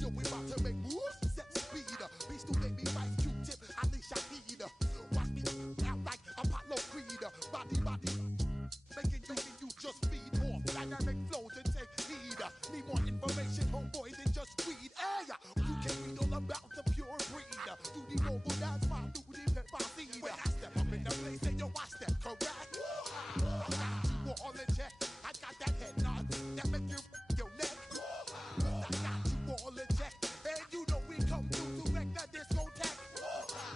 Yo, we about to make moves, set speed. Beast who make me fight Q-tip, I leash I heed. Watch me out like Apollo Creed. Body, making you just feed off dynamic flows and take heed. Need more information, homeboy, than just read. Hey, you can read all about the pure breed. You need mobile dance, my duty, pepper seed. When I step up in the place, then yo, I step correct. I got you all in check. I got that head nod that make you your neck. I got you all in check. And you know we come through to wreck the discotheque.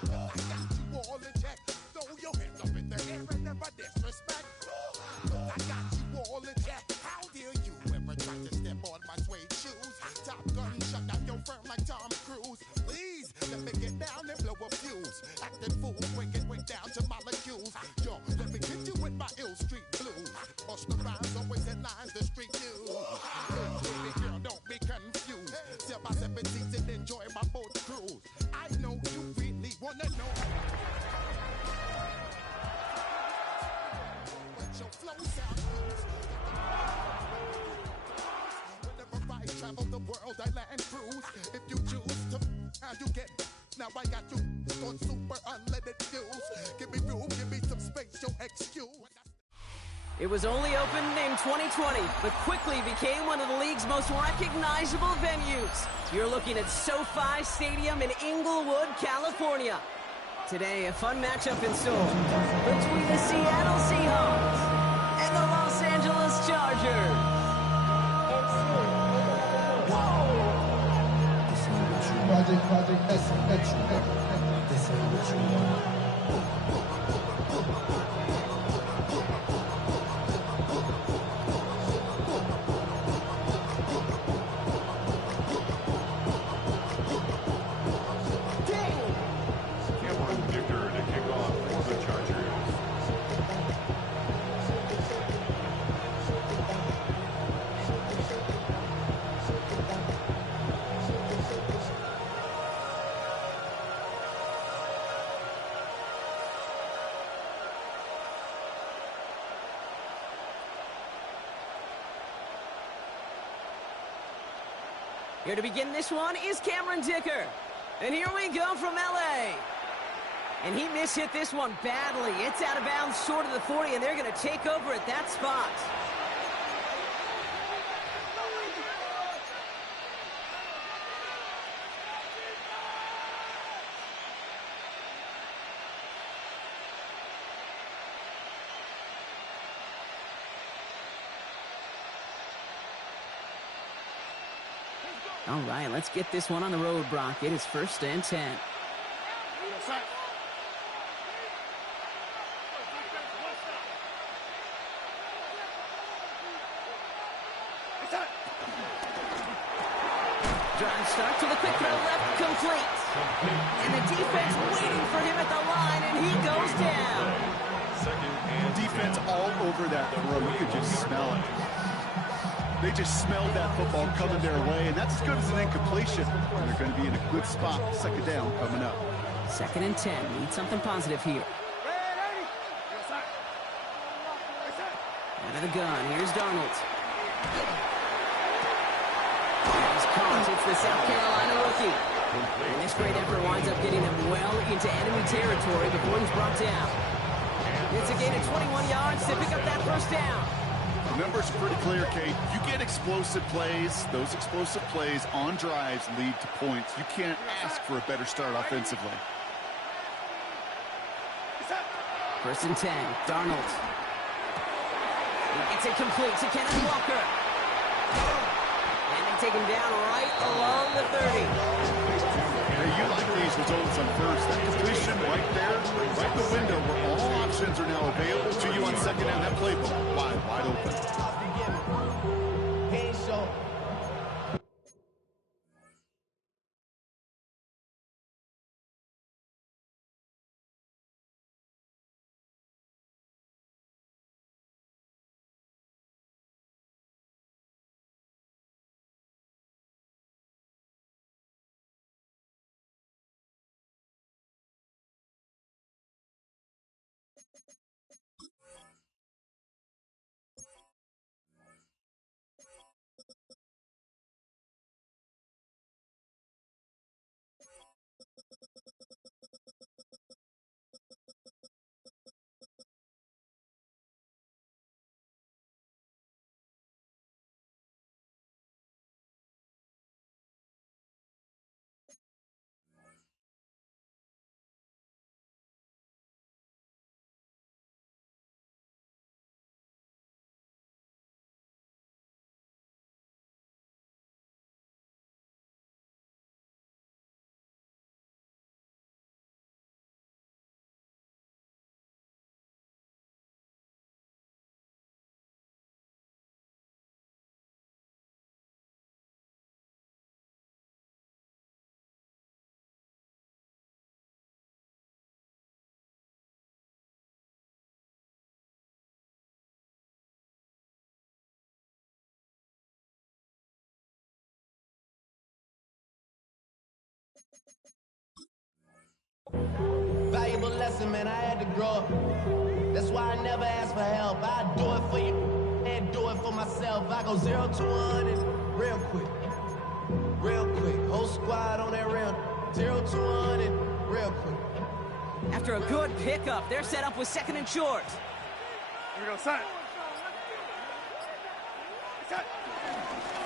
I got you all in check. Throw your hands up in the air and never disrespect. I got you all in check. How dare you ever try to step on my suede shoes? Top Gun shut down your firm like Tom Cruise. Please, let me get down and blow a fuse. Acting fool, break it way down to molecules. Yo, let me hit you with my ill street blues. Bust the rhymes, always headlines, the street news. Baby girl, don't be confused. Sell my 17s and enjoy my boat cruise. I know you really wanna know what your flow sound is. Whenever I travel the world, I land cruise. If you choose to, how you get. Now I got you on super unleaded fuels. Give me room, give me some space, your excuse. It was only opened in 2020, but quickly became one of the league's most recognizable venues. You're looking at SoFi Stadium in Inglewood, California. Today, a fun matchup in store between the Seattle Seahawks and the Los Angeles Chargers. Project X. This ain't what you want. Here to begin this one is Cameron Dicker. And here we go from LA. And he mishit this one badly. It's out of bounds short of the 40, and they're going to take over at that spot. All right, let's get this one on the road, Brock. It is 1st and 10. Drive start to the quick throw left, complete. And the defense waiting for him at the line, and he goes down. Defense all over that throw. You could just smell it. They just smelled that football coming their way, and that's as good as an incompletion. And they're going to be in a good spot. 2nd down coming up. 2nd and 10. Need something positive here. Out of the gun. Here's Darnold. He's caught. It's the South Carolina rookie. And this great effort winds up getting him well into enemy territory before he's brought down. It's a gain of 21 yards to pick up that 1st down. The numbers are pretty clear, Kate. You get explosive plays. Those explosive plays on drives lead to points. You can't ask for a better start offensively. 1st and 10. Darnold. He gets it complete to Kenneth Walker. And they take him down right along the 30. Hey, you like these results on first. That completion right there, right the window where all options are now available to you on 2nd down. That playbook wide open. Valuable lesson, man. I had to grow up. That's why I never ask for help. I do it for you and do it for myself. I go 0 to 100 real quick. Real quick. Whole squad on that rim. 0 to 100 real quick. After a good pickup, they're set up with second and short. Here we go, son.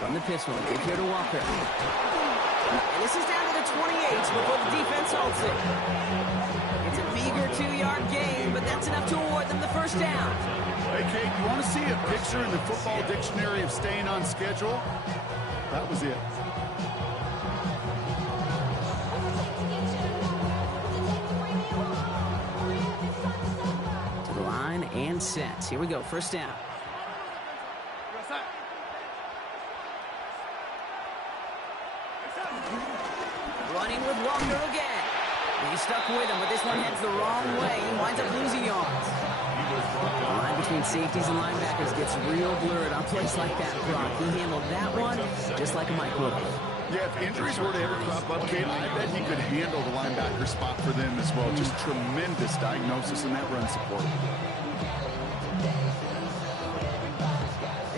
From the pistol, give here to Walker. And this is down to the 28 before the defense holds it. It's a meager 2-yard gain, but that's enough to award them the first down. Hey, Kate, you want to see a picture in the football dictionary of staying on schedule? That was it. To the line and set. Here we go, first down. Running with Walker again. He's stuck with him, but this one heads the wrong way. He winds up losing yards. The line between safeties and linebackers gets real blurred on plays like that, Brock. He handled that one just like a microwave. Yeah, if injuries were to ever crop up, Kate, I bet he could handle the linebacker spot for them as well. Just tremendous diagnosis in that run support.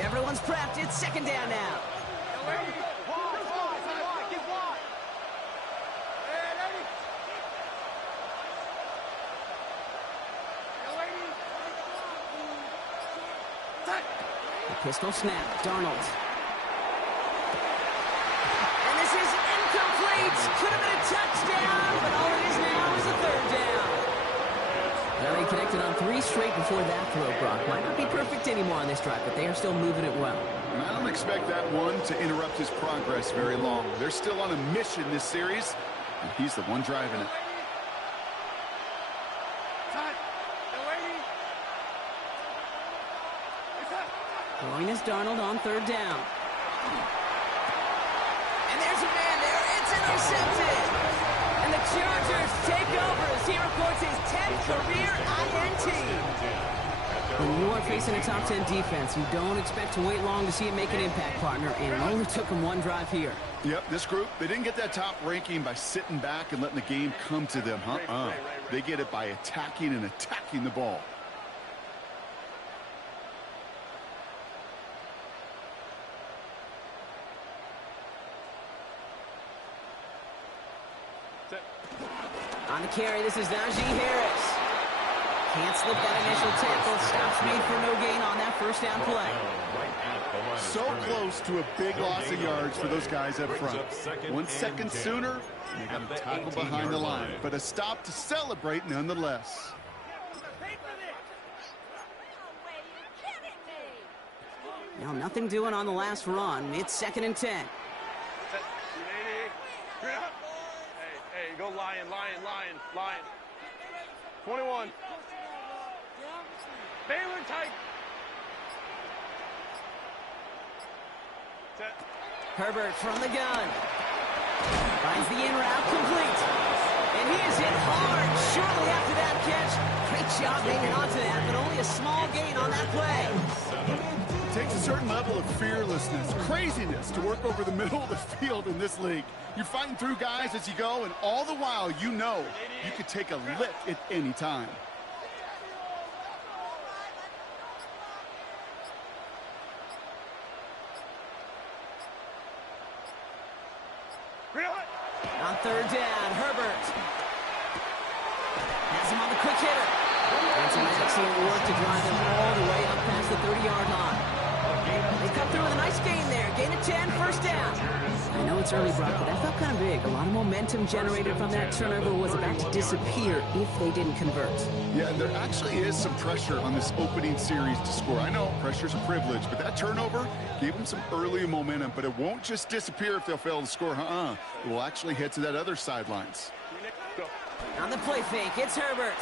Everyone's prepped. It's second down now. Pistol snap, Darnold. And this is incomplete. Could have been a touchdown, but all it is now is a third down. Well, they connected on 3 straight before that throw, Brock. Might not be perfect anymore on this drive, but they are still moving it well. And I don't expect that one to interrupt his progress very long. They're still on a mission this series, and he's the one driving it. Throwing is Darnold on third down. And there's a man there. It's intercepted. And the Chargers take over as he records his 10th career INT. When you are facing a top 10 defense, you don't expect to wait long to see it make an impact, partner. And it only took him one drive here. Yep, this group, they didn't get that top ranking by sitting back and letting the game come to them. They get it by attacking and attacking the ball. On the carry, this is Najee Harris. Can't slip that initial tackle. Stops made for no gain on that first down play. So close to a big loss of yards for those guys up front. 1 second sooner, and they got a tackle behind the line. But a stop to celebrate nonetheless. Now, nothing doing on the last run. It's second and 10. Hey, go lion. 21. Baylor tight. Set. Herbert from the gun. Finds the in route complete. And he is hit hard shortly after that catch. Great job hanging on to that, but only a small gain on that play. It takes a certain level of fearlessness, craziness to work over the middle of the field in this league. You're fighting through guys as you go, and all the while you know you could take a lick at any time. On third down, Herbert has him on the quick hitter. And some excellent work to drive them all the way up past the 30-yard line. They come through with a nice gain there. Gain of 10, first down. I know it's early, Brock, but that felt kind of big. A lot of momentum generated from that turnover was about to disappear if they didn't convert. Yeah, there actually is some pressure on this opening series to score. I know pressure's a privilege, but that turnover gave them some early momentum, but it won't just disappear if they'll fail to score. It will actually head to that other sidelines. On the play fake, it's Herbert.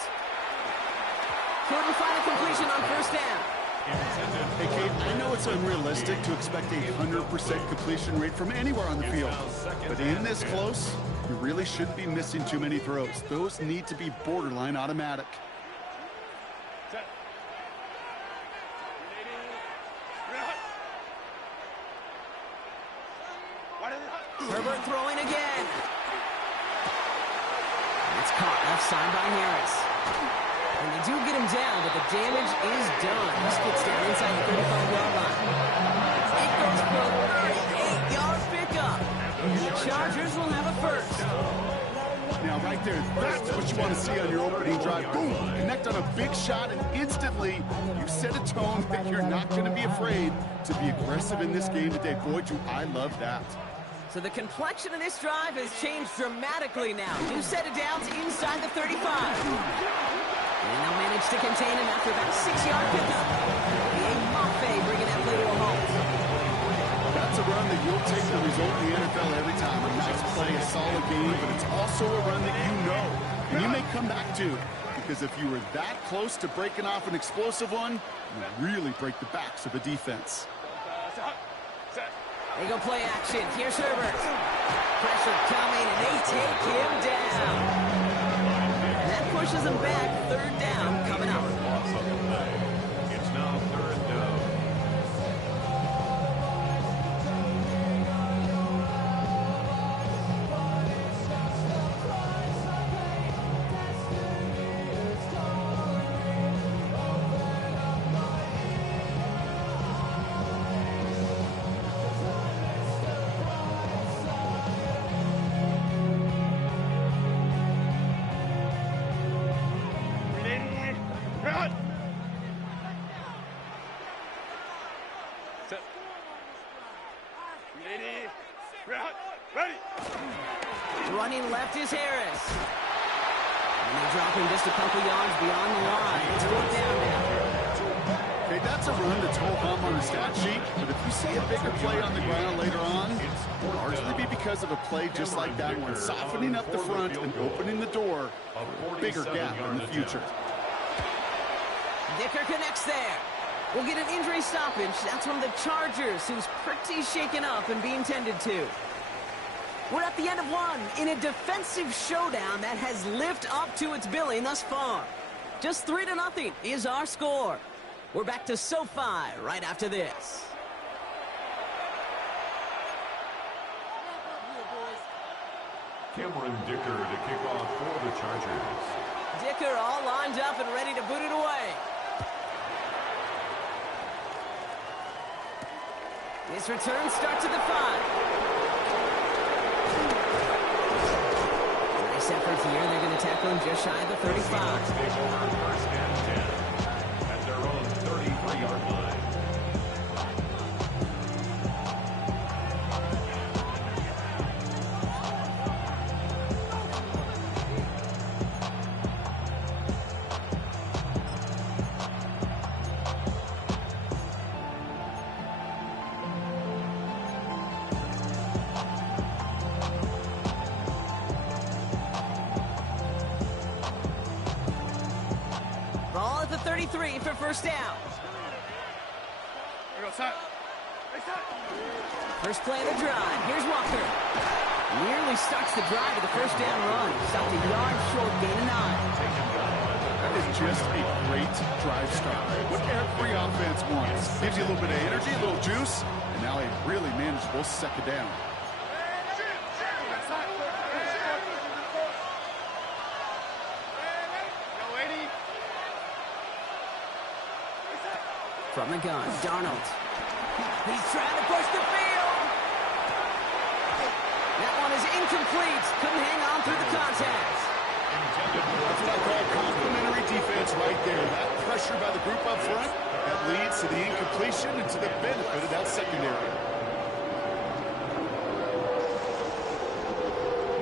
Couldn't find a completion on first down. Hey, Kate, I know it's unrealistic to expect a 100% completion rate from anywhere on the field, but in this close, you really shouldn't be missing too many throws. Those need to be borderline automatic. Herbert throwing again. It's caught left side by Harris. And they do get him down, but the damage is done. He skids down inside the 35-yard line. It goes for a 38-yard pickup. And the Chargers will have a first. Now, right there, that's what you want to see on your opening drive. Boom! Connect on a big shot, and instantly you set a tone that you're not going to be afraid to be aggressive in this game today. Boy, do I love that. So the complexion of this drive has changed dramatically now. New set of downs inside the 35. And they'll manage to contain him after about a 6-yard pickup. The Mafe bringing that play to a halt. That's a run that you'll take the result in the NFL every time. A nice play, a solid game, but it's also a run that you know. And you may come back to, because if you were that close to breaking off an explosive one, you really break the backs of a defense. They go play action. Here's Herbert. Pressure coming, and they take him down. And that pushes him back. Third down coming up. It's now third down. Running left is Harris. And they drop him just a couple yards beyond the line. It's fourth down now. Okay, that's a run that's ho-hum on the stat sheet, but if you see a bigger play on the ground later on, it'll largely be because of a play just like that one, softening up the front and opening the door for a bigger gap in the future. Dicker connects there. We'll get an injury stoppage. That's one of the Chargers, who's pretty shaken up and being tended to. We're at the end of one in a defensive showdown that has lived up to its billing thus far. Just 3-0 is our score. We're back to SoFi right after this. Cameron Dicker to kick off for the Chargers. Dicker all lined up and ready to boot it away. His return starts at the 5. Nice effort here. They're going to tackle him just shy of the 35. Take over first and 10 at their own 33-yard line. Ball at the 33 for first down. First play of the drive. Here's Walker. Nearly starts the drive with the first down run. Stopped a yard short, gain of 9. That is just a great drive start. What every offense wants. Gives you a little bit of energy, a little juice, and now a really manageable second down. From the gun, Darnold. He's trying to push the field. That one is incomplete. Couldn't hang on through the contact. That's what I call complimentary defense right there. That pressure by the group up front, that leads to the incompletion and to the benefit of that secondary.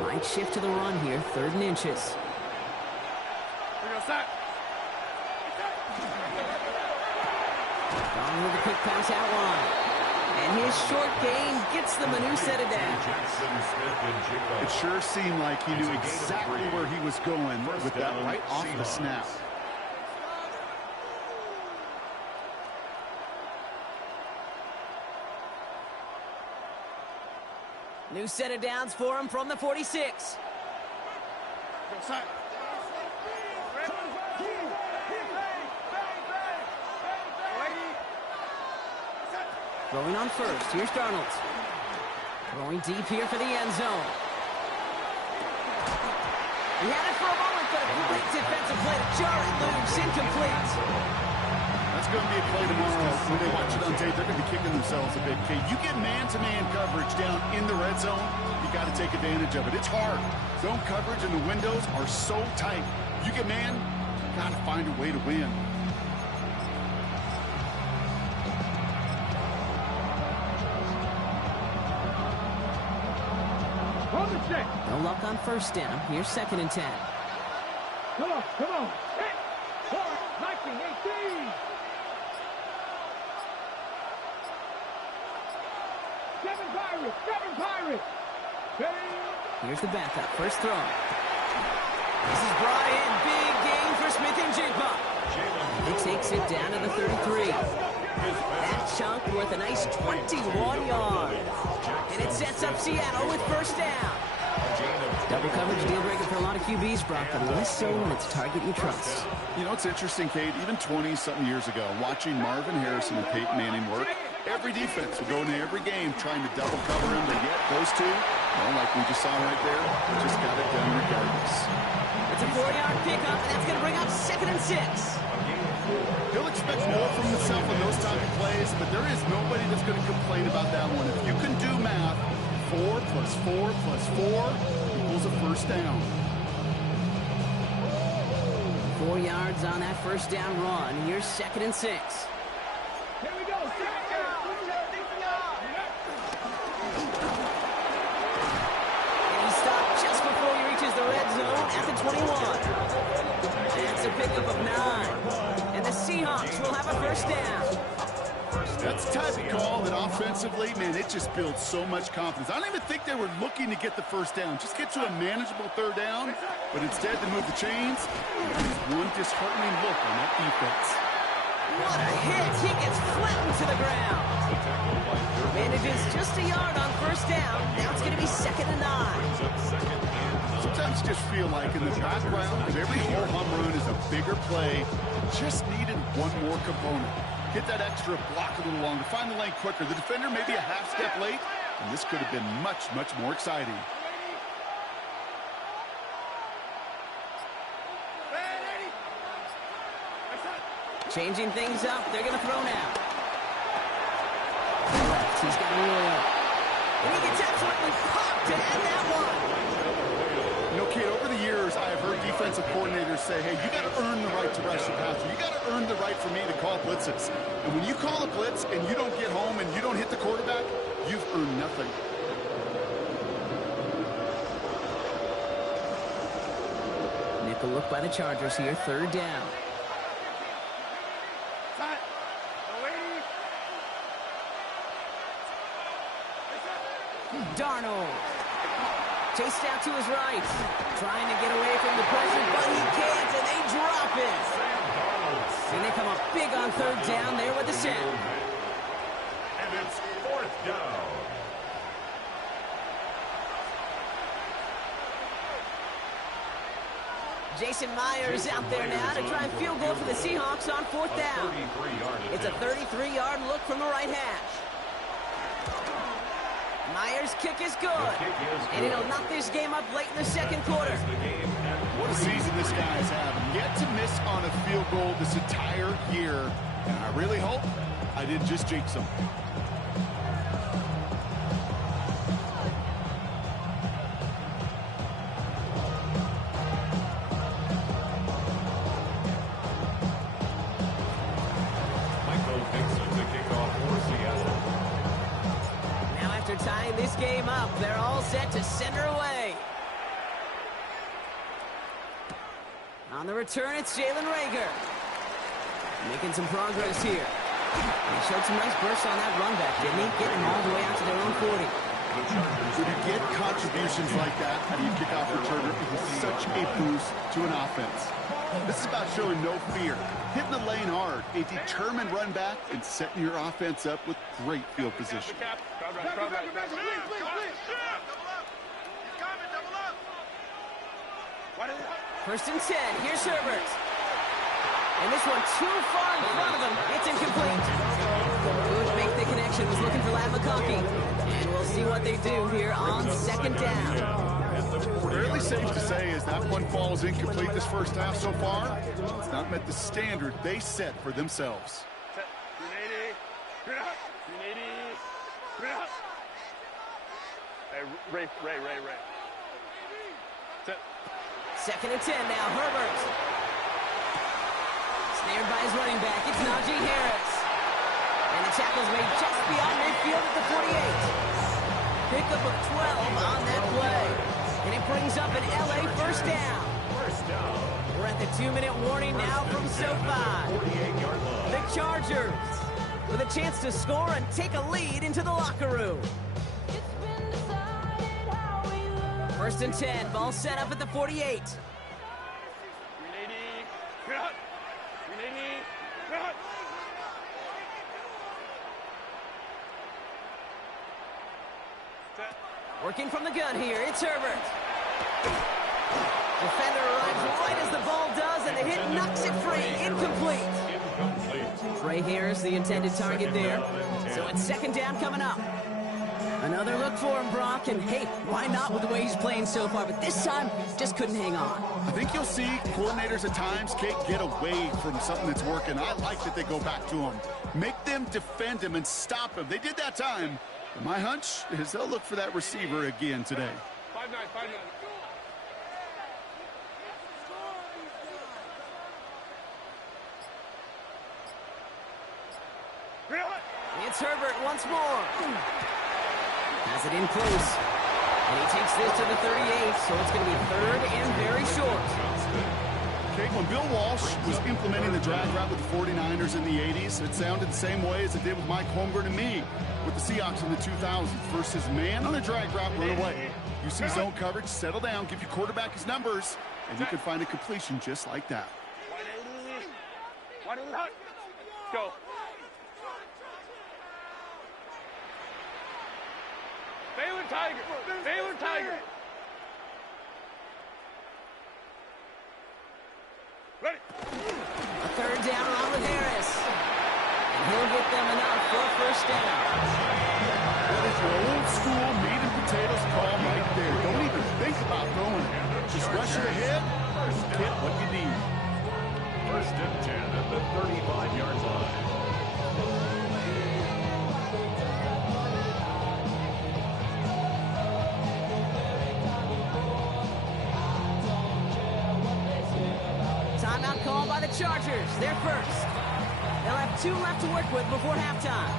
Might shift to the run here, 3rd and inches. Gone with a quick pass out wide. And his short gain gets them a new set of downs. It sure seemed like he knew exactly where he was going with that right off the snap. New set of downs for him from the 46. Throwing on first. Here's Darnold. Throwing deep here for the end zone. He had it for a moment, but a great defensive play to jar it loose. Incomplete. That's going to be a play tomorrow. When they watch it on tape, they're going to be kicking themselves a bit. Kate, you get man-to-man coverage down in the red zone, you got to take advantage of it. It's hard. Zone coverage and the windows are so tight. You get man, you got to find a way to win. No luck on first down. Here's 2nd and 10. Come on. 19-18. Seven Pirates. Here's the backup. First throw. This is brought in. Big gain for Smith-Njigba. He takes it down to the 33. That chunk worth a nice 21 yards. And it sets up Seattle with first down. Double coverage deal breaker for a lot of QBs, Brock, but less so when it's a target you trust. You know, it's interesting, Kate, even 20-something years ago, watching Marvin Harrison and Peyton Manning work, every defense would go into every game trying to double cover him, but yet those two, well, like we just saw right there, just got it done regardless. It's a 4-yard pickup, and that's going to bring up 2nd and 6. He'll expect more from himself in those type of plays, but there is nobody that's going to complain about that one. If you can do math, 4 plus 4 plus 4 equals a first down. 4 yards on that first down run. Here's 2nd and 6. Here we go. And he stopped just before he reaches the red zone at the 21. That's a pickup of 9. And the Seahawks will have a first down. That's the type of call that offensively, man, it just builds so much confidence. I don't even think they were looking to get the first down. Just get to a manageable 3rd down, but instead to move the chains. That is one disheartening look on that defense. What a hit! He gets flattened to the ground. Manages just a yard on first down. Now it's going to be 2nd and 9. Sometimes just feel like in the background of every whole home run is a bigger play. Just needed one more component. Get that extra block a little longer. Find the lane quicker. The defender may be a half step late, and this could have been much, much more exciting. Changing things up. They're going to throw now. Left. He's got Royal. And he gets absolutely popped to end that one. You know, kid, over the years, I have heard defensive coordinators say, hey, you got to earn the right to rush the passer. You got to earn the right for me to call blitzes. And when you call a blitz and you don't get home and you don't hit the quarterback, you've earned nothing. Nickel look by the Chargers here. 3rd down. Darnold. Chased out to his right. Trying to get away from the pressure, but he can't, and they drop it. And they come up big on 3rd down there with the sack. And it's 4th down. Jason Myers out there now to try and field goal for the Seahawks on 4th down. It's a 33-yard look from the right hash. Myers' kick is good, and it'll knock this game up late in the 2nd quarter. What a season this guy is having. Yet to miss on a field goal this entire year, and I really hope I didn't just jinx him. Tying this game up, they're all set to send her away. On the return, it's Jalen Reagor. Making some progress here. He showed some nice bursts on that run back, didn't he? Getting all the way out to their own 40. When you get contributions like that out of your kickoff returner, it is such a boost to an offense. This is about showing no fear, hitting the lane hard, a determined run back, and setting your offense up with great field position. First and 10. Here's Herbert. And this one too far in front of him. It's incomplete. Couldn't make the connection. Was looking for Ladd McConkey. And we'll see what they do here on 2nd down. Rarely safe to say as that one falls incomplete this first half so far, it's not met the standard they set for themselves. Hey, Ray. Second and 10 now, Herbert. Snared by his running back, it's Najee Harris. And the tackle's made just beyond midfield at the 48. Pickup of 12 on that play. And it brings up an LA first down. We're at the 2-minute warning now from SoFi. The Chargers with a chance to score and take a lead into the locker room. First and 10, ball set up at the 48. Working from the gun here, it's Herbert. Defender arrives right as the ball does, and the hit knocks it free. Incomplete. Trey Harris, the intended target there. So it's second down coming up. Another look for him, Brock, and hey, why not with the way he's playing so far? But this time, just couldn't hang on. I think you'll see coordinators at times can't get away from something that's working. I like that they go back to him. Make them defend him and stop him. They did that time. And my hunch is they'll look for that receiver again today. 5-9. It's Herbert once more. Has it in close. And he takes this to the 38, so it's going to be third and very short. Okay, when Bill Walsh was implementing the drag route with the 49ers in the 80s, it sounded the same way as it did with Mike Holmgren and me with the Seahawks in the 2000s. Versus man on a drag route, run away. You see zone coverage, settle down, give your quarterback his numbers, and you can find a completion just like that. Go. Baylor Tiger. Ready. A third down along with Harris. And he'll get them enough for a first down. That is your old school meat and potatoes call right there. Don't even think about throwing it. Just rush it ahead, get what you need. First and 10 at the 35-yard line. Timeout called by the Chargers. They're first. They'll have 2 left to work with before halftime.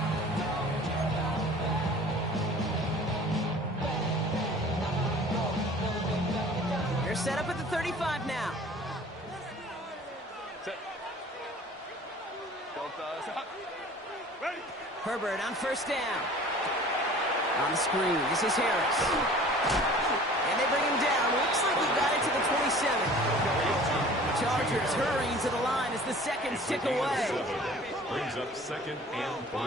They're set up at the 35 now. Ready. Herbert on first down. On the screen, this is Harris. And they bring him down. Looks like he got it to the 27. Chargers hurrying to the line as the seconds tick away. Brings up second and 3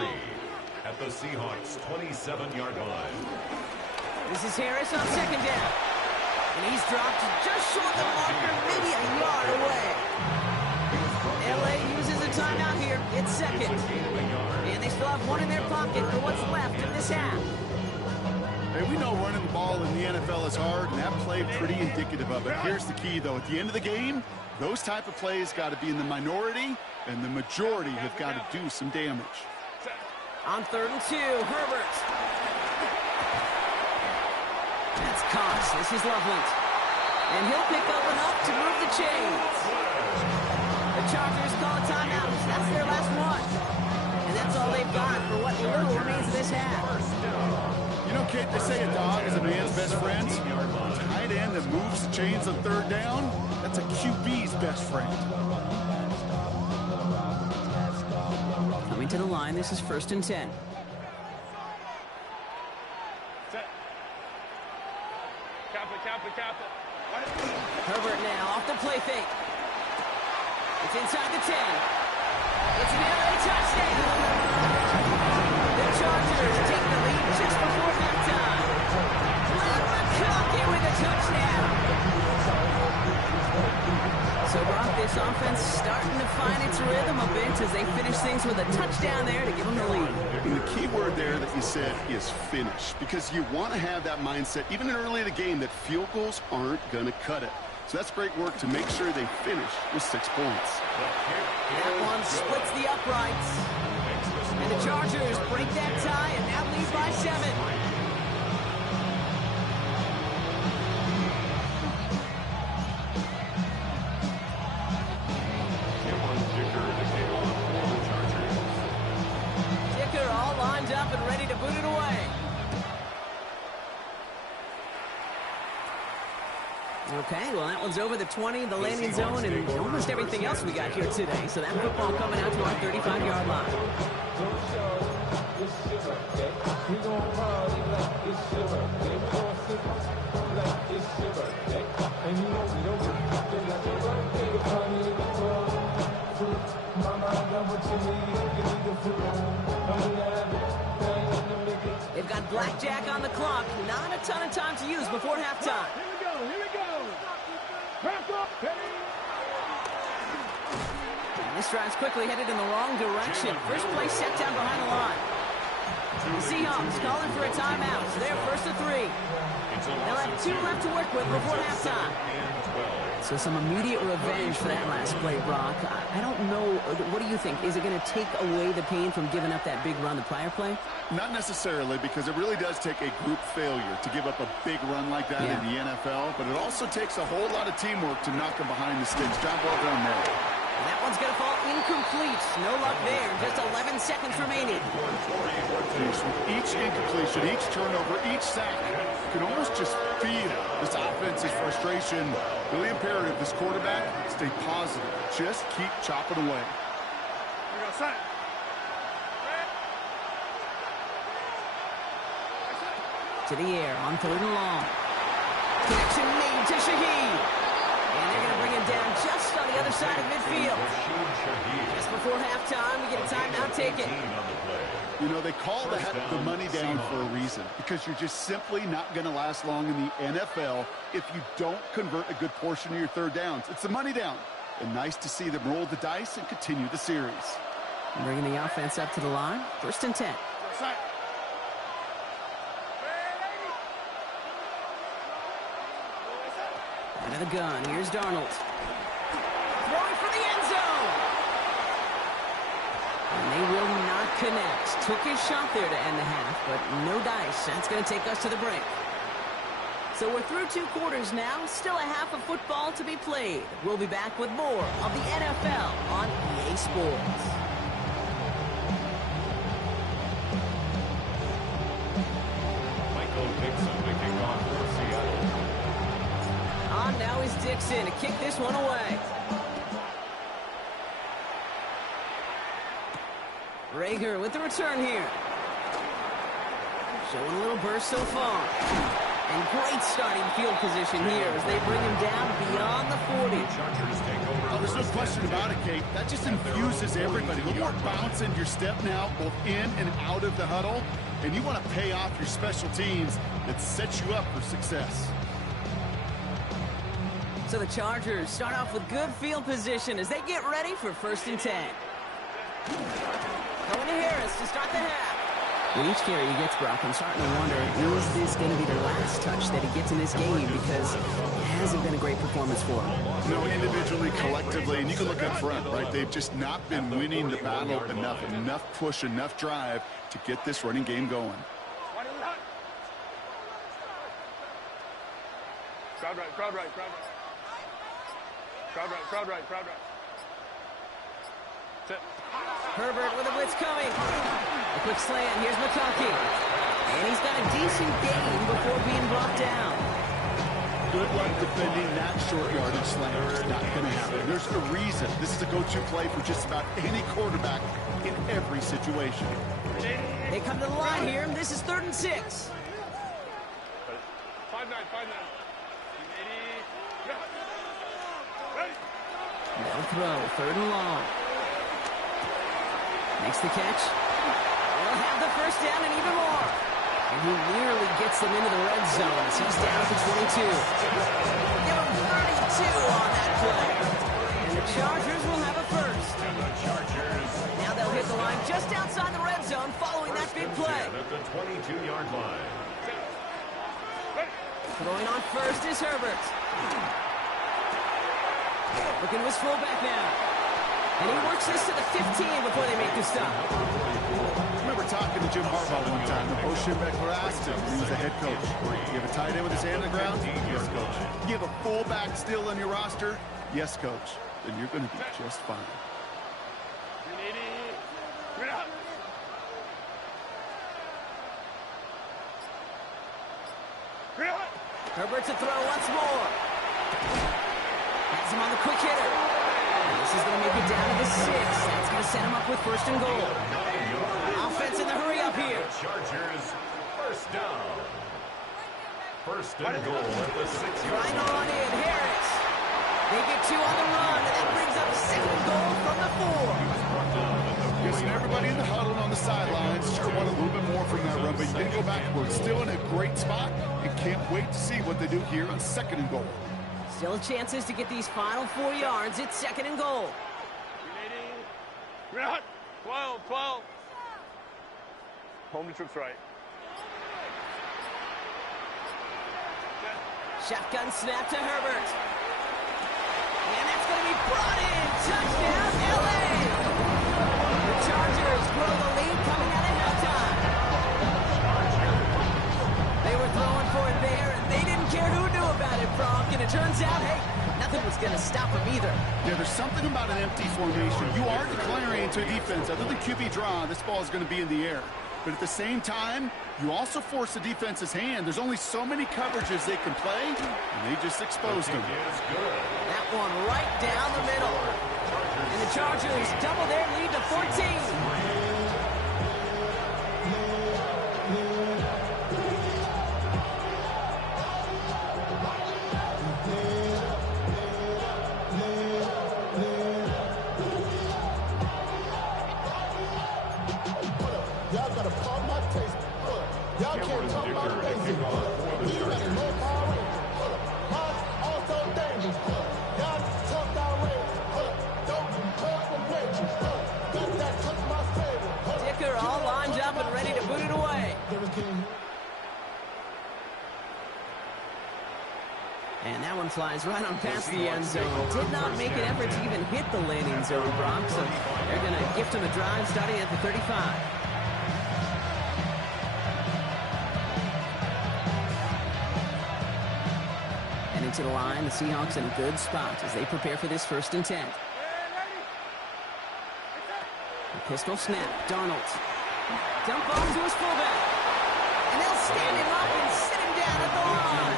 at the Seahawks' 27-yard line. This is Harris on second down. And he's dropped just short of the marker, maybe a yard away. LA uses a timeout here. It's second. And they still have one in their pocket for what's left in this half. Hey, we know running the ball in the NFL is hard, and that play pretty indicative of it. Here's the key, though. At the end of the game, those type of plays got to be in the minority, and the majority have got to do some damage. On third and 2, Herbert. That's Cox. This is Loveland. And he'll pick up enough to move the chains. The Chargers call a timeout. That's their last one. And that's all they've got for what little remains of this half. You know, Kate, they say a dog is a man's best friend. A tight end that moves the chains on third down, that's a QB's best friend. Coming to the line, this is first and 10. Set. Kappa. Herbert now off the play fake. It's inside the 10. It's an LA touchdown. The Chargers take the lead just before halftime. Glenn McConkey with a touchdown. So Brock, this offense starting to find its rhythm a bit as they finish things with a touchdown there to give them the lead. And the key word there that you said is finish, because you want to have that mindset, even early in the game, that field goals aren't going to cut it. So that's great work to make sure they finish with 6 points. That one splits the uprights. And the Chargers break that tie and now lead by 7. All lined up and ready to boot it away. Okay, well, that one's over the 20, the landing zone, and almost everything else we got here today. So that football coming out to our 35-yard line. They've got blackjack on the clock. Not a ton of time to use before halftime. Here we go. Back up. And this drive's quickly headed in the wrong direction. First play set down behind the line. The Seahawks calling for a timeout. So they're first and 3. They'll have 2 left to work with before halftime. So some immediate revenge for that last play, Brock. I don't know. What do you think? Is it going to take away the pain from giving up that big run the prior play? Not necessarily, because it really does take a group failure to give up a big run like that in the NFL. But it also takes a whole lot of teamwork to knock them behind the sticks. Job well done there. And that one's going to fall incomplete. No luck there. Just 11 seconds remaining. Each incompletion, each turnover, each sack, you can almost just feel this offense's frustration. Really imperative, this quarterback, stay positive. Just keep chopping away. Here we go, set. To the air on 3rd and long. Connection made to Shaheed. And they're going to bring him down just on the other side of midfield. Just before halftime, we get a timeout taken. You know, they call the money down for a reason, because you're just simply not going to last long in the NFL if you don't convert a good portion of your third downs. It's the money down. And nice to see them roll the dice and continue the series. Bringing the offense up to the line. 1st and 10. Set. Out of the gun. Here's Darnold. Throwing for the end zone. And they will not connect. Took his shot there to end the half, but no dice. That's going to take us to the break. So we're through 2 quarters now. Still a half of football to be played. We'll be back with more of the NFL on EA Sports. Michael Dixon to kick off for Seattle. On now is Dixon to kick this one away. Rager with the return here. Showing a little burst so far. And great starting field position here as they bring him down beyond the 40. Chargers take over. Oh, there's no question about it, Kate. That just infuses everybody. A little more bounce in your step now, both in and out of the huddle. And you want to pay off your special teams that sets you up for success. So the Chargers start off with good field position as they get ready for 1st and 10. Going to Harris to start the half. With each carry he gets, Brock, I'm starting to wonder, is this going to be the last touch that he gets in this game? Because it hasn't been a great performance for him. No, individually, collectively, and you can look up front, right? They've just not been winning the battle enough push, enough drive to get this running game going. Crowd right, crowd right, crowd right. Crowd right, crowd right, crowd right. Sit. Herbert with a blitz coming. A quick slant. Here's McConkey. And he's got a decent gain before being brought down. Good luck defending that short yardage slant. It's not going to happen. There's a reason. This is a go-to play for just about any quarterback in every situation. They come to the line here. This is 3rd and 6. 5-9, 5-9. Ready. They'll throw. 3rd and long. Makes the catch. They'll have the first down and even more. And he nearly gets them into the red zone as he's down to 22. Give him 32 on that play. And the Chargers will have a first. And the Chargers Now they'll hit the line just outside the red zone following that big play. at the 22-yard line. Throwing on first is Herbert. Looking to his fullback now. And he works this to the 15 before they make the stop. I remember talking to Jim Harbaugh one time. The Bo Schembechler asked him, he was the head coach, you have a tight end with his hand on the ground? Yes, coach. You have a fullback still on your roster? Yes, coach. Then you're going to be just fine. Herbert to throw once more. Has him on the quick hitter. And this is going to make it down to the 6. That's going to set him up with first and goal. Offense in the hurry up here. Chargers, first down. First and goal at the 6-yard Right line. on in, Harris. They get 2 on the run, and that brings up second and goal from the 4. Listen, everybody in the huddle and on the sidelines sure want a little bit more from that run, but you didn't go backwards. Still in a great spot and can't wait to see what they do here on second and goal. Still chances to get these final 4 yards. It's second and goal. 12. Home to troops right. Shotgun snap to Herbert. And that's going to be brought in. Touchdown, L.A. The Chargers grow the lead coming out of halftime. They were throwing for it there, and they didn't care who knew about it, Bronk. And it turns out, hey, nothing was going to stop them either. Yeah, there's something about an empty formation. You are declaring to a defense, other than QB draw, this ball is going to be in the air. But at the same time, you also force the defense's hand. There's only so many coverages they can play, and they just exposed them. That one right down the middle. And the Chargers double their lead to 14. Y'all gotta pump my taste. Y'all can't talk my basic. We running low power rate. Also dangerous. Y'all tough down range. Don't hurt from ranges. Got that touch my favor. Dicker all lined up and ready to boot it away. And that one flies right on past the end zone. Did not make an effort to even hit the landing zone, Bronx. So they're going to gift him a drive starting at the 35. And into the line, the Seahawks in a good spot as they prepare for this 1st and 10. A pistol snap, Darnold. Dump off to his fullback. And they'll stand him up and sit him down at the line.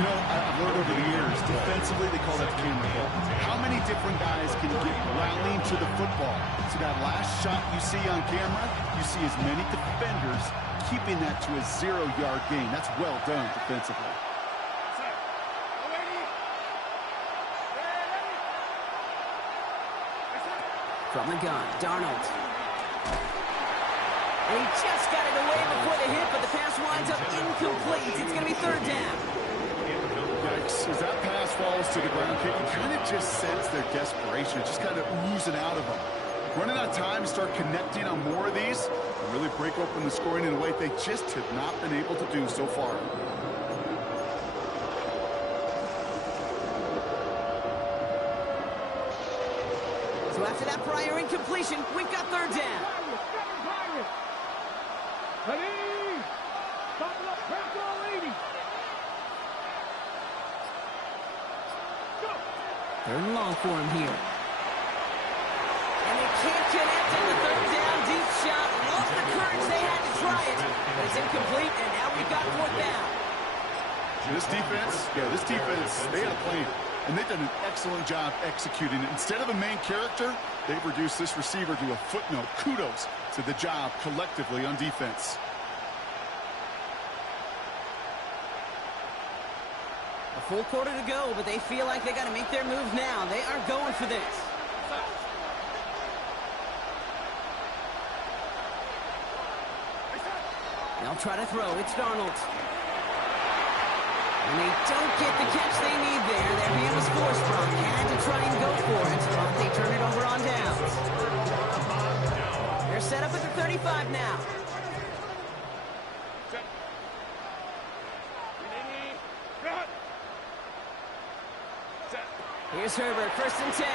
You know, I've learned over the years, defensively, they call that the camera ball. How many different guys can get rallying to the football? So that last shot you see on camera, you see as many defenders keeping that to a 0-yard gain. That's well done defensively. From the gun, Darnold. And he just got it away before the hit, but the pass winds up incomplete. It's going to be 3rd down. Yikes. As that pass falls to the ground, you kind of just sense their desperation. It's just kind of oozing out of them. Running out of time to start connecting on more of these and really break open the scoring in a way they just have not been able to do so far. So after that prior incompletion, we've got 3rd down. Ready? Stop it up, crack all 80. Go. 3rd and long for him here. And they can't connect on the 3rd down. Deep shot. Love the courage they had to try it. But it's incomplete, and now we've got 4th down. This defense, they had a plan. And they've done an excellent job executing it. Instead of a main character, they've reduced this receiver to a footnote. Kudos to the job collectively on defense. A full quarter to go, but they feel like they got to make their move now. They are going for this. They'll try to throw. It's Darnold. And they don't get the catch they need there. Their hand was forced. Brock had to try and go for it, but they turn it over on downs. They're set up at the 35 now. Here's Herbert, 1st and 10.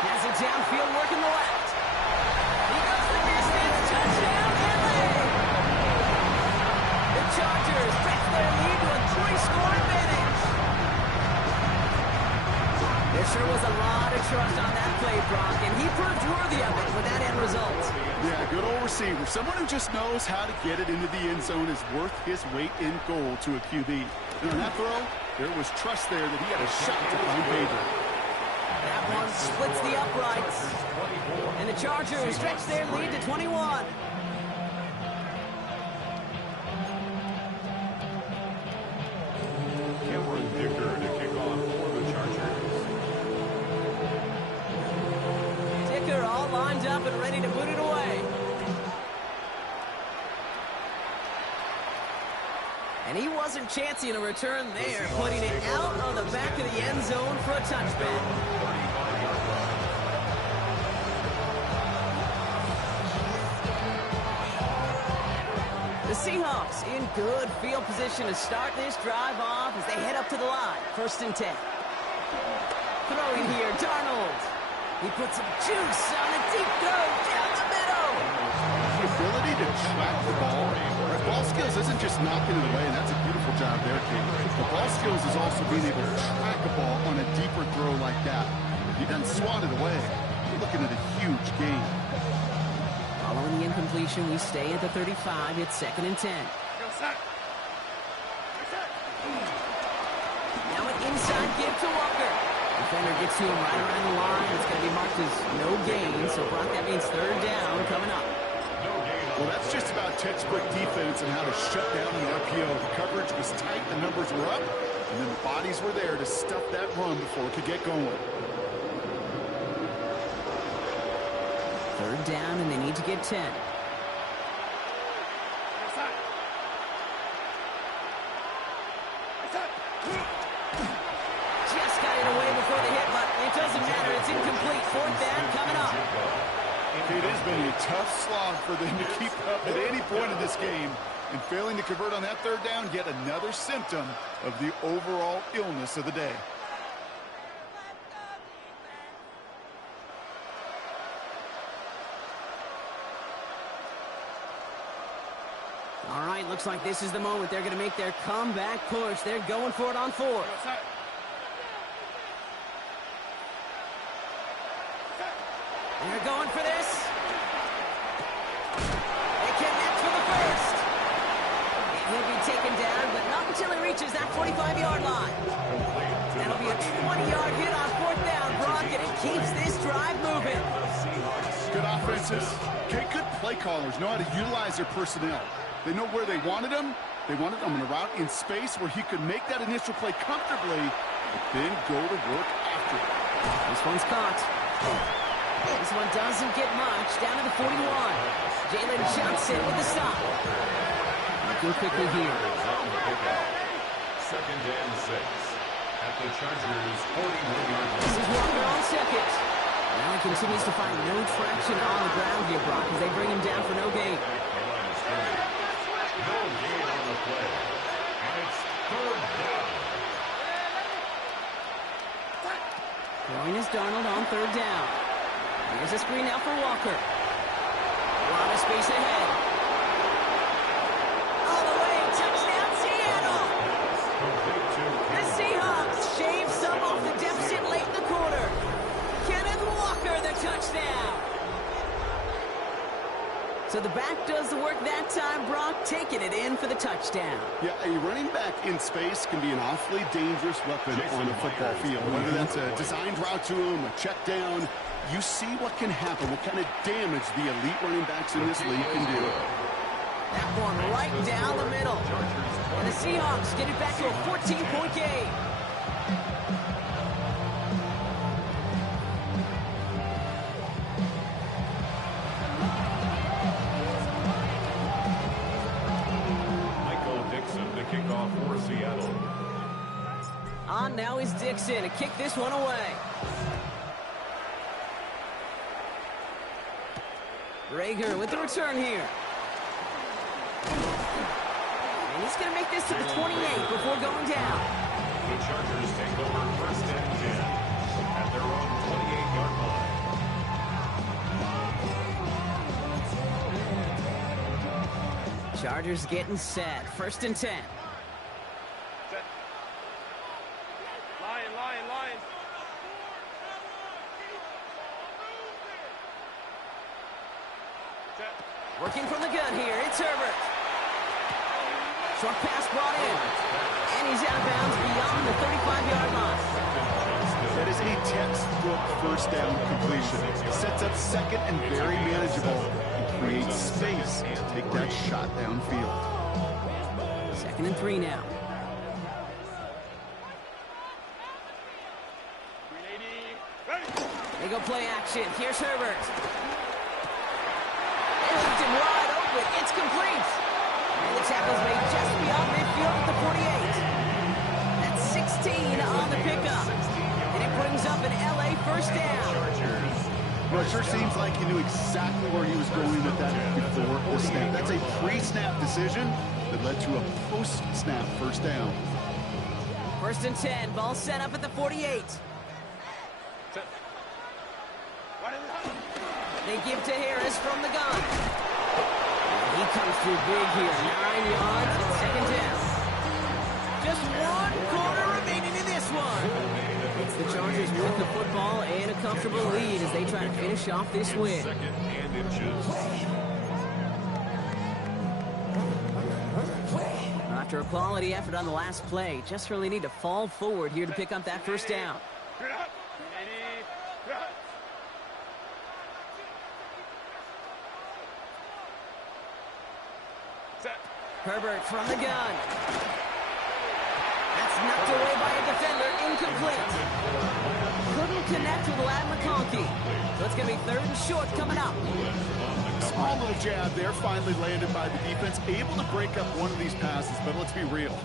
Has it downfield, working the left. He goes the distance, touchdown, LA! The Chargers stretch their lead to a 3-score advantage. There sure was a lot of trust on that play, Brock, and he proved worthy of it with that end result. Yeah, good old receiver. Someone who just knows how to get it into the end zone is worth his weight in gold to a QB. And on that throw, there was trust there that he had a shot to find Bader. That one splits the uprights. And the Chargers stretch their lead to 21. Cameron Dicker to kick off for the Chargers. Dicker all lined up and ready to put it away. And he wasn't chancing a return there, putting it out on the back of the end zone for a touchback. The Seahawks in good field position to start this drive off as they head up to the line. 1st and 10. Throwing here, Darnold. He puts some juice on a deep throw down the middle. The ability to track the ball. His ball skills isn't just knocking it away, and that's a beautiful job there, Kate. The ball skills is also being able to track a ball on a deeper throw like that. If he doesn't swat it away, you're looking at a huge gain. Following the incompletion, we stay at the 35. It's 2nd and 10. Now an inside give to Walker. Defender gets to him right around the line. It's going to be marked as no gain. So, Brock, that means 3rd down coming up. Well, that's just about textbook defense and how to shut down an RPO. The coverage was tight, the numbers were up, and then the bodies were there to stuff that run before it could get going. 3rd down, and they need to get 10. Just got it away before the hit, but it doesn't matter. It's incomplete. 4th down coming up. It has been a tough slog for them to keep up at any point in this game. And failing to convert on that 3rd down, yet another symptom of the overall illness of the day. All right, looks like this is the moment. They're going to make their comeback push. They're going for it on 4th. They're going for this. They connect for the 1st. And he'll be taken down, but not until he reaches that 45-yard line. That'll be a 20-yard hit on 4th down, Brock, and it keeps this drive moving. Good offenses. Okay, good play callers know how to utilize their personnel. They know where they wanted him. They wanted him in a route in space where he could make that initial play comfortably, but then go to work after it. This one's caught. This one doesn't get much. Down to the 41. Jalen Johnson with the stop. Looking quickly here. 2nd and 6 at the Chargers 41-yard line. This is Walker on 2nd. Now he continues to find no traction on the ground here, Brock, as they bring him down for no gain. No gain on the play. And it's 3rd down. Throwing is Darnold on 3rd down. Here's a screen now for Walker. A lot of space ahead. All the way, touchdown Seattle! The Seahawks shave some off the deficit late in the quarter. Kenneth Walker, the touchdown! So the back does the work that time, Brock, taking it in for the touchdown. Yeah, a running back in space can be an awfully dangerous weapon on a football field. Whether that's a designed route to him, a check down, you see what can happen, what kind of damage the elite running backs in this league can do. That one right down the middle. And the Seahawks get it back to a 14-point game. Michael Dixon to kick off Seattle. On now is Dixon to kick this one away. Rager with the return here. And he's going to make this to the 28 before going down. The Chargers take over first and 10 at their own 28-yard line. Chargers getting set. First and 10. Set. Lion. Set. Working from the gun here. It's Herbert. Short pass brought in. And he's out of bounds beyond the 35-yard line. That is a textbook first down completion. Sets up second and very manageable. And creates space to take that shot downfield. 2nd and 3 now. 380. They go play action. Here's Herbert. They left him wide open. It's complete. And the tackle's made just beyond midfield at the 48. That's 16 on the pickup. And it brings up an LA first down. Well, it sure seems like he knew exactly where he was going with that before the snap. That's a pre-snap decision that led to a post-snap first down. 1st and 10. Ball set up at the 48. Set. They give to Harris from the gun. And he comes through big here. 9 yards and 2nd down. Just 1 quarter remaining in this one. It's the Chargers with the football and a comfortable lead as they try to finish off this win. 2nd and inches. After a quality effort on the last play, just really need to fall forward here to pick up that first down. Set. Herbert from the gun. That's knocked away by a defender. Incomplete. Couldn't connect with Ladd McConkey. So it's going to be 3rd and short coming up. Small little jab there, finally landed by the defense. Able to break up one of these passes, but let's be real.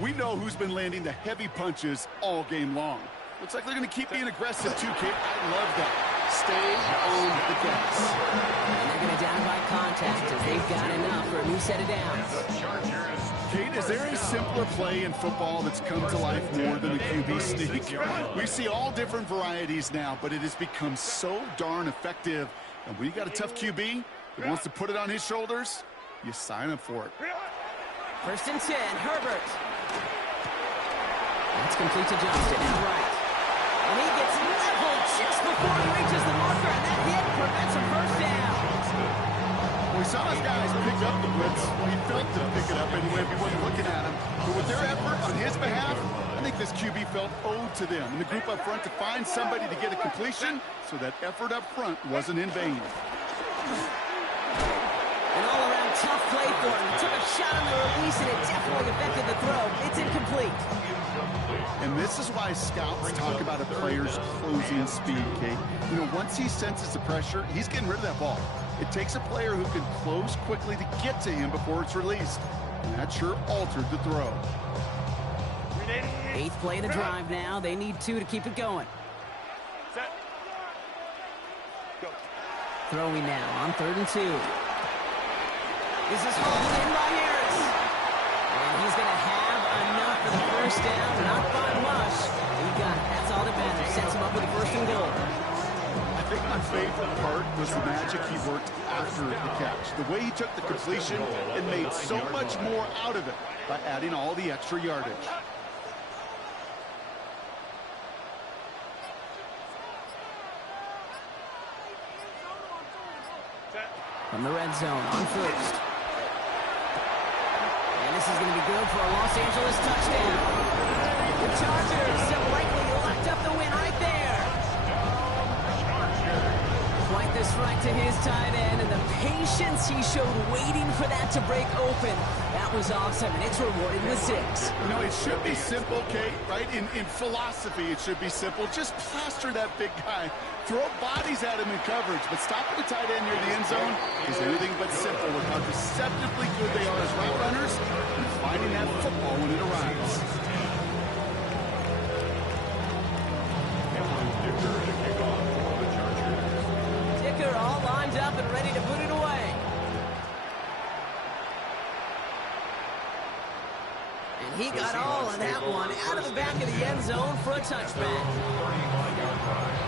We know who's been landing the heavy punches all game long. Looks like they're going to keep being aggressive too, Kate. I love that. Stay on the gas. And they're going to down by contact as they've got enough for a new set of downs. Kate, is there a simpler play in football that's come to life more than a QB sneak? We see all different varieties now, but it has become so darn effective. And when you got a tough QB that wants to put it on his shoulders, you sign up for it. 1st and 10, Herbert. That's complete to Johnston, out right. And he gets leveled just before he reaches the marker, and that hit prevents a first down. We saw his guys pick up the blitz. Well, he felt to pick it up anyway if he wasn't looking at him. But with their effort on his behalf, I think this QB felt owed to them and the group up front to find somebody to get a completion, so that effort up front wasn't in vain. An all-around tough play for him. He took a shot on the release, and it definitely affected the throw. It's incomplete. And this is why scouts talk about a player's closing speed, Kate. You know, once he senses the pressure, he's getting rid of that ball. It takes a player who can close quickly to get to him before it's released. And that sure altered the throw. 8th play of the drive now. They need 2 to keep it going. Set. Go. Throwing now on 3rd and 2. This is hauled in by Harris. And he's going to have enough for the first down. Not by much. He got it. That's all that matters. Sets him up with a 1st and goal. I think my favorite part was the magic he worked after the catch. The way he took the completion and made so much more out of it by adding all the extra yardage. From the red zone on 1st. And this is going to be good for a Los Angeles touchdown. The Chargers have likely locked up the win right there. Quite the strike to his tight end, and the patience he showed waiting for that to break open. That was awesome, and it's rewarded with 6. You know, it should be simple, Kate, right? In philosophy, it should be simple. Just plaster that big guy. Throw bodies at him in coverage, but stopping the tight end near the end zone is anything but simple with how deceptively good they are as route runners and finding that football when it arrives. And he got all of that one out of the back of the end zone for a touchback. 39-yard drive.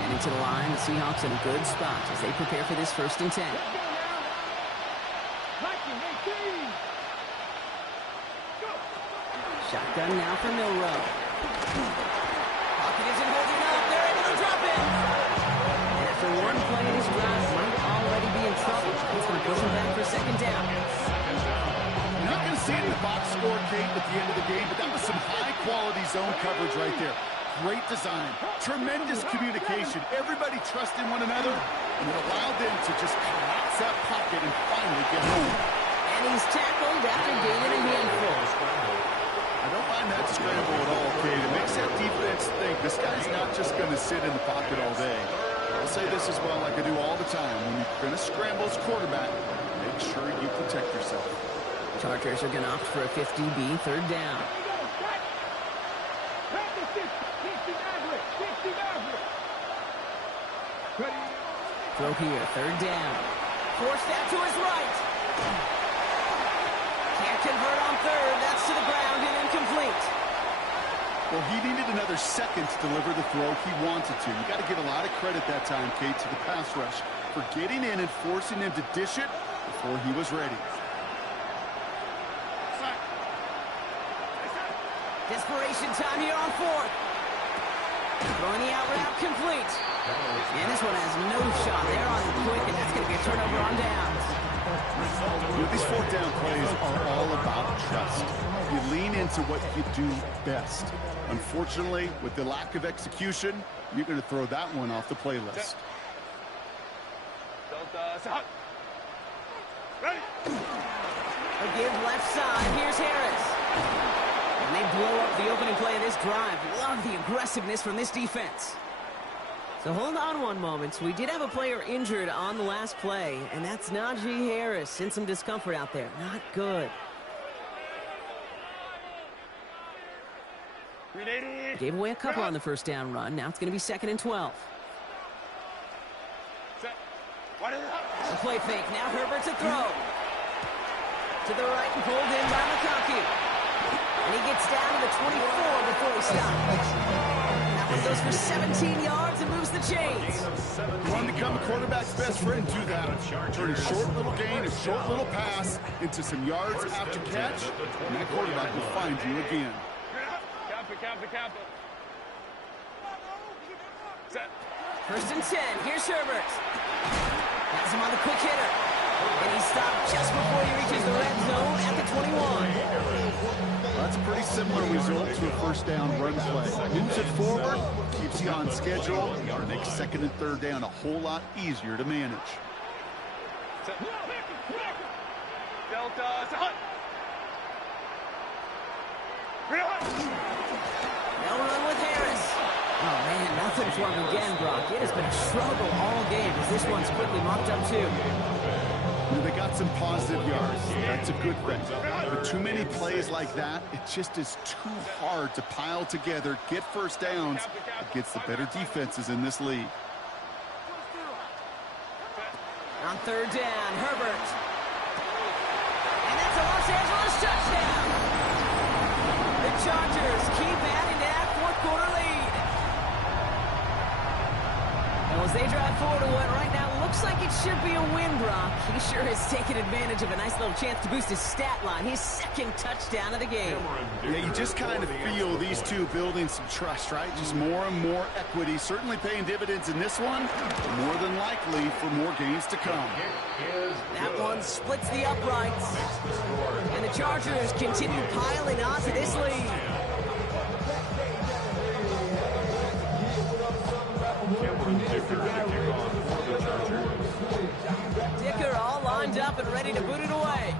Heading to the line, the Seahawks in a good spot as they prepare for this 1st and 10. Shotgun now for Milroe. Pocket isn't holding up. They're able to drop it. And after one play in his drive, might already be in trouble. He's going to push him back for 2nd down. You're not going to see it in the box score, Kate, at the end of the game, but that was some high-quality zone coverage right there. Great design, tremendous communication. Everybody trusting one another, and it allowed them to just collapse that pocket and finally get home. And he's tackled after gaining a handful. I don't mind that scramble at all, Kate. It makes that defense think this guy's not just going to sit in the pocket all day. I'll say this as well, like I do all the time. When you're going to scramble as quarterback, make sure you protect yourself. Chargers are going to opt for a 50B 3rd down. Throw here, 3rd down. Forced that to his right. Can't convert on 3rd. That's to the ground and incomplete. Well, he needed another second to deliver the throw he wanted to. You got to give a lot of credit that time, Kate, to the pass rush for getting in and forcing him to dish it before he was ready. Desperation time here on 4th. Throwing the out route complete. And this one has no shot. They're on it quick, and that's going to be a turnover on downs. These 4th down plays are all about trust. You lean into what you do best. Unfortunately, with the lack of execution, you're going to throw that one off the playlist. A give left side. Here's Harris. And they blow up the opening play of this drive. Love the aggressiveness from this defense. So hold on one moment. We did have a player injured on the last play, and that's Najee Harris. In some discomfort out there. Not good. Gave away a couple on the 1st down run. Now it's going to be 2nd and 12. A play fake. Now Herbert to throw. To the right and pulled in by McConkey. And he gets down to the 24 before he stops. That one goes for 17 yards and moves the chains. You want to become a quarterback's best friend, do that. Turn a short little gain, a short little pass into some yards after catch, and that quarterback will find you again. First and 10. Here's Herbert. Has him on the quick hitter. And he stopped just before he reaches the red zone at the 21. Well, that's a pretty similar result to a 1st down run play. Moves it forward, keeps you on schedule, and makes 2nd and 3rd down a whole lot easier to manage. No run with Harris. Oh, man, nothing for him again, Brock. It has been a struggle all game as this one's quickly mopped up, too. They got some positive yards. That's a good thing. But too many plays like that, it just is too hard to pile together, get 1st downs against the better defenses in this league. On 3rd down, Herbert. And that's a Los Angeles touchdown. The Chargers keep adding to that 4th quarter lead. And as they drive forward to what right now looks like it should be a win, Brock. He sure has taken advantage of a nice little chance to boost his stat line. His 2nd touchdown of the game. Yeah, you just kind of feel these two building some trust, right? Just more and more equity. Certainly paying dividends in this one. More than likely for more gains to come. That one splits the uprights. And the Chargers continue piling on to this lead. Dicker all lined up and ready to boot it away.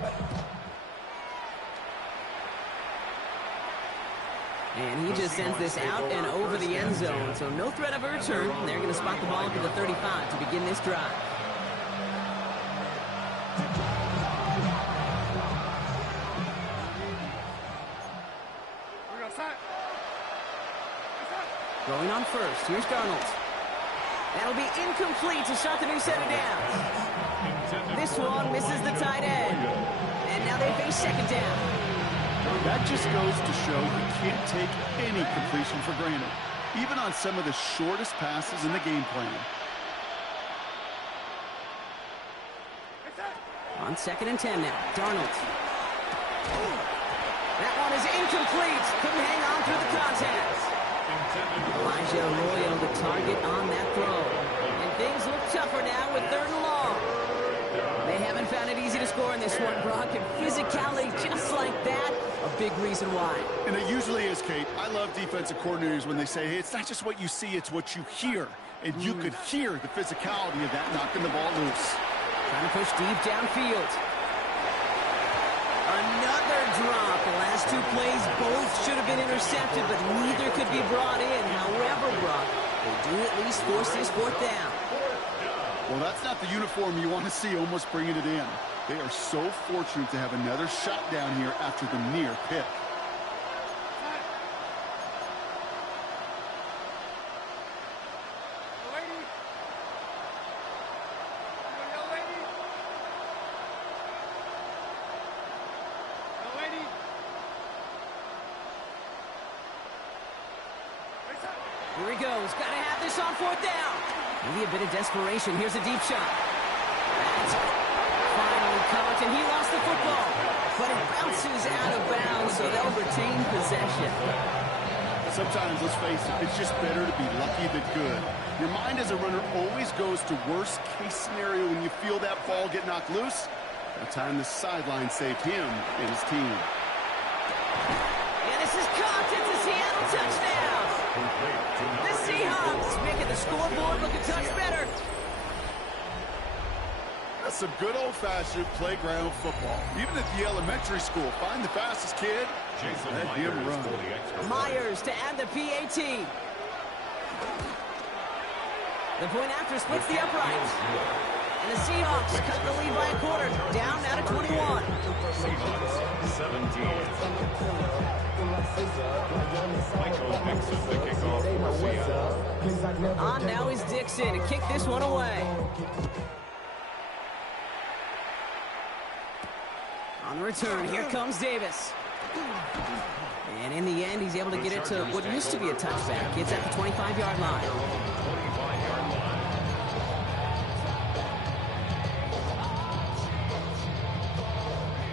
And he just sends this out and over the end zone. So no threat of a return. They're going to spot the ball to the 35 to begin this drive. Going on first. Here's Darnold. That'll be incomplete to start the new set of downs. This one misses the tight end. And now they face second down. That just goes to show you can't take any completion for granted, even on some of the shortest passes in the game plan. On 2nd and 10 now, Darnold. That one is incomplete. Couldn't hang on through the contest. Elijah Arroyo the target on that throw. And things look tougher now with 3rd and long. They haven't found it easy to score in this one, Brock, and physicality just like that, a big reason why. And it usually is, Kate. I love defensive coordinators when they say, hey, it's not just what you see, it's what you hear. And you could hear the physicality of that knocking the ball loose. Trying to push deep downfield. Another drop. The last 2 plays both should have been intercepted, but neither could be brought in. However, Brock, they do at least force this 4th down. Well, that's not the uniform you want to see almost bringing it in. They are so fortunate to have another shot down here after the near pick. Here he goes. Got to have this on 4th down. Maybe a bit of desperation. Here's a deep shot. That's finally caught, and he lost the football. But it bounces out of bounds, so they'll retain possession. Sometimes, let's face it, it's just better to be lucky than good. Your mind as a runner always goes to worst-case scenario when you feel that ball get knocked loose. That time the sideline saved him and his team. And this is caught. It's a Seattle touchdown. The Seahawks making the scoreboard look a touch better. That's some good old-fashioned playground football. Even at the elementary school, find the fastest kid, let him run. Myers to add the PAT. The point after splits the uprights. And the Seahawks cut the lead by a quarter, down now to 21. Seahawks 17. Michael Dixon, the kickoff for Seattle. On now is Dixon to kick this one away. On the return, here comes Davis. And in the end, he's able to get it to what used to be a touchback. It's at the 25-yard line. 25-yard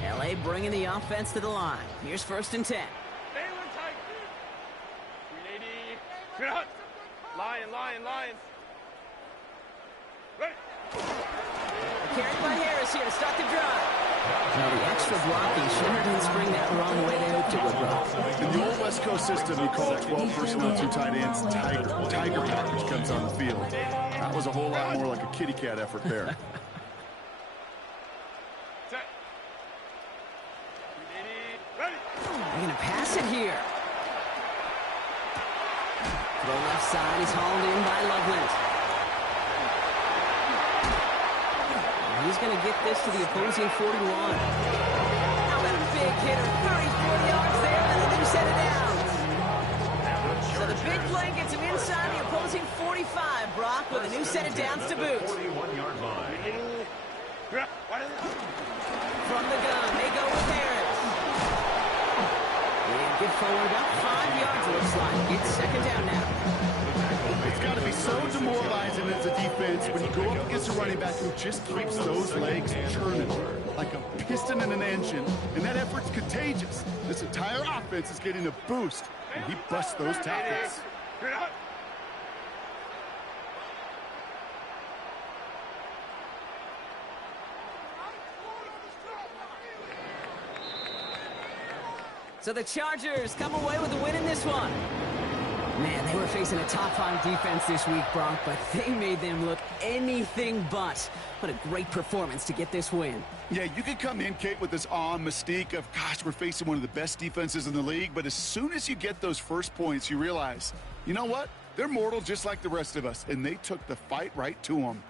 line. LA bringing the offense to the line. Here's 1st and 10. Lion. Ready. Carried by Harris here to start the drive. Now the extra blocking sure didn't spring that wrong way they hoped it would, Rob. In the old West Coast system, you call 12 personnel, 2 tight ends, Tiger package comes on the field. That was a whole lot more like a kitty cat effort there. They're going to pass it here. To the left side is hauled in by Loveland. And he's going to get this to the opposing 41. How about a big hitter? 34 yards there and a new set of downs. So the big play gets him inside the opposing 45, Brock, with a new set of downs to boot. 41-yard line. From the gun, they go with Harris. And get forward about 5 yards, looks like. It's second down now. It's got to be so demoralizing as a defense when you go up against a running back who just keeps those legs churning like a piston in an engine, and that effort's contagious. This entire offense is getting a boost, and he busts those tackles. So the Chargers come away with a win in this one. Man, they were facing a top-5 defense this week, Brock, but they made them look anything but. What a great performance to get this win. Yeah, you could come in, Kate, with this awe and mystique of, gosh, we're facing one of the best defenses in the league, but as soon as you get those first points, you realize, you know what? They're mortal just like the rest of us, and they took the fight right to them.